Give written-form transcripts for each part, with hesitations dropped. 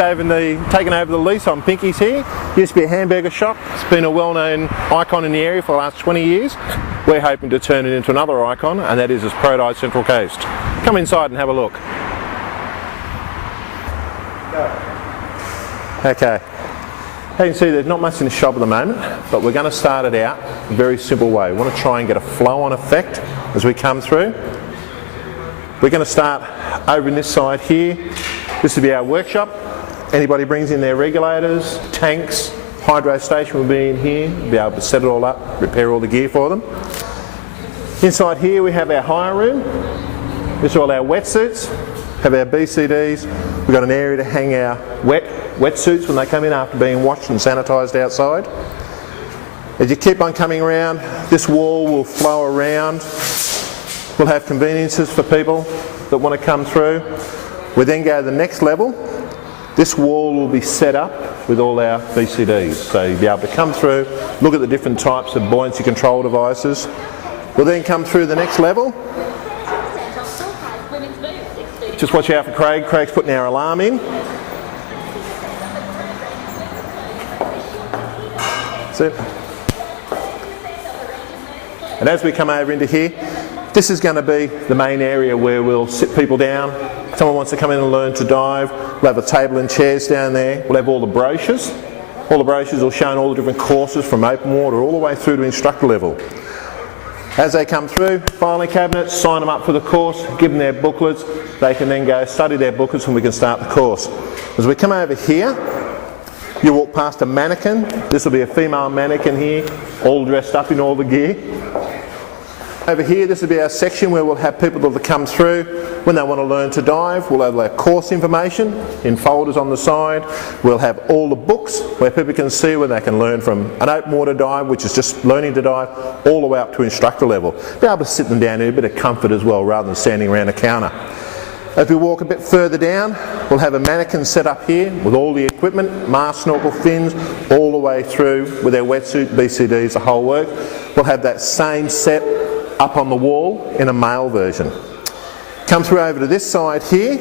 Taken over the lease on Pinky's here. Used to be a hamburger shop. It's been a well-known icon in the area for the last 20 years. We're hoping to turn it into another icon, and that is its Prodai Central Coast. Come inside and have a look. Okay. As you can see, there's not much in the shop at the moment, but we're going to start it out a very simple way. We want to try and get a flow-on effect as we come through. We're going to start over in this side here. This will be our workshop. Anybody brings in their regulators, tanks, hydro station will be in here. We'll be able to set it all up, repair all the gear for them. Inside here we have our hire room. This is all our wetsuits, have our BCDs. We've got an area to hang our wetsuits when they come in after being washed and sanitised outside. As you keep on coming around, this wall will flow around. We'll have conveniences for people that want to come through. We then go to the next level. This wall will be set up with all our BCDs, so you'll be able to come through, look at the different types of buoyancy control devices. We'll then come through the next level. Just watch out for Craig. Craig's putting our alarm in. That's it. And as we come over into here, this is going to be the main area where we'll sit people down. Someone wants to come in and learn to dive. We'll have a table and chairs down there. We'll have all the brochures. All the brochures will show all the different courses from open water all the way through to instructor level. As they come through, filing cabinets, sign them up for the course, give them their booklets. They can then go study their booklets and we can start the course. As we come over here, you walk past a mannequin. This will be a female mannequin here, all dressed up in all the gear. Over here, this will be our section where we'll have people that will come through when they want to learn to dive. We'll have our course information in folders on the side. We'll have all the books where people can see where they can learn from an open water dive, which is just learning to dive, all the way up to instructor level. Be able to sit them down in a bit of comfort as well, rather than standing around a counter. As we walk a bit further down, we'll have a mannequin set up here with all the equipment, mask, snorkel, fins, all the way through with our wetsuit, BCDs, the whole work. We'll have that same set up on the wall in a male version. Come through over to this side here.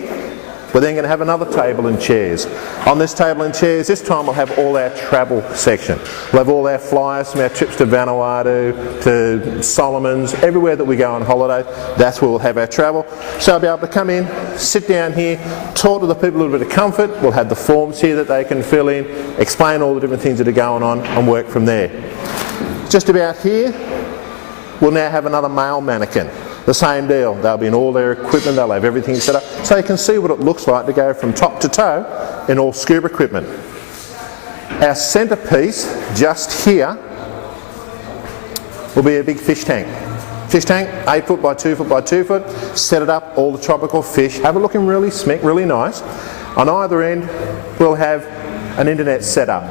We're then going to have another table and chairs. On this table and chairs, this time we'll have all our travel section. We'll have all our flyers from our trips to Vanuatu, to Solomon's, everywhere that we go on holiday. That's where we'll have our travel. So I'll be able to come in, sit down here, talk to the people a little bit of comfort. We'll have the forms here that they can fill in, explain all the different things that are going on and work from there. Just about here, we'll now have another male mannequin. The same deal. They'll be in all their equipment, they'll have everything set up, so you can see what it looks like to go from top to toe in all scuba equipment. Our centerpiece just here will be a big fish tank. Fish tank, 8 foot by 2 foot by 2 foot, set it up, all the tropical fish, have it looking really smick, really nice. On either end, we'll have an internet setup.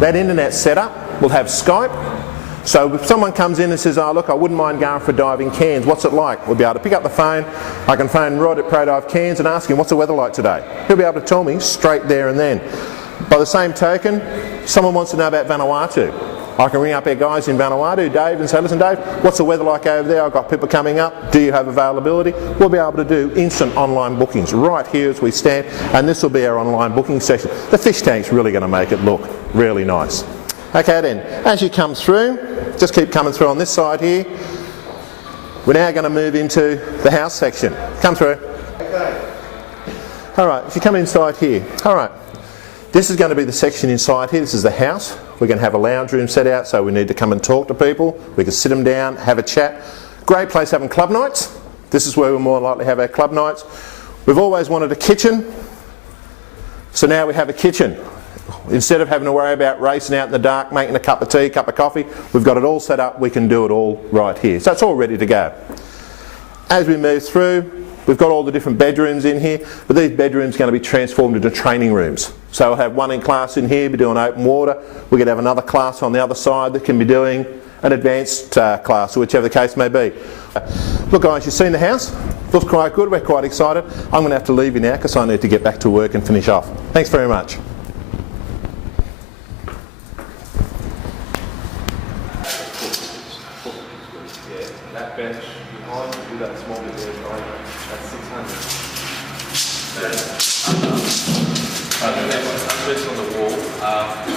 That internet setup will have Skype. So if someone comes in and says, oh look, I wouldn't mind going for a dive in Cairns, what's it like? We'll be able to pick up the phone, I can phone Rod at ProDive Cairns and ask him, what's the weather like today? He'll be able to tell me straight there and then. By the same token, someone wants to know about Vanuatu. I can ring up our guys in Vanuatu, Dave, and say, listen Dave, what's the weather like over there? I've got people coming up, do you have availability? We'll be able to do instant online bookings right here as we stand, and this will be our online booking section. The fish tank's really going to make it look really nice. Okay then, as you come through, just keep coming through on this side here. We're now going to move into the house section. Come through. Okay. Alright, if you come inside here, alright, this is going to be the section inside here. This is the house. We're going to have a lounge room set out, so we need to come and talk to people. We can sit them down, have a chat. Great place having club nights. This is where we'll more likely have our club nights. We've always wanted a kitchen, so now we have a kitchen. Instead of having to worry about racing out in the dark, making a cup of tea, cup of coffee, we've got it all set up, we can do it all right here. So it's all ready to go. As we move through, we've got all the different bedrooms in here, but these bedrooms are going to be transformed into training rooms. So we'll have one in class in here, be doing open water. We're going to have another class on the other side that can be doing an advanced class, or whichever the case may be. Look guys, you've seen the house. Looks quite good, we're quite excited. I'm going to have to leave you now because I need to get back to work and finish off. Thanks very much. That bench behind you, that small bit there, that's 600. That's on the wall.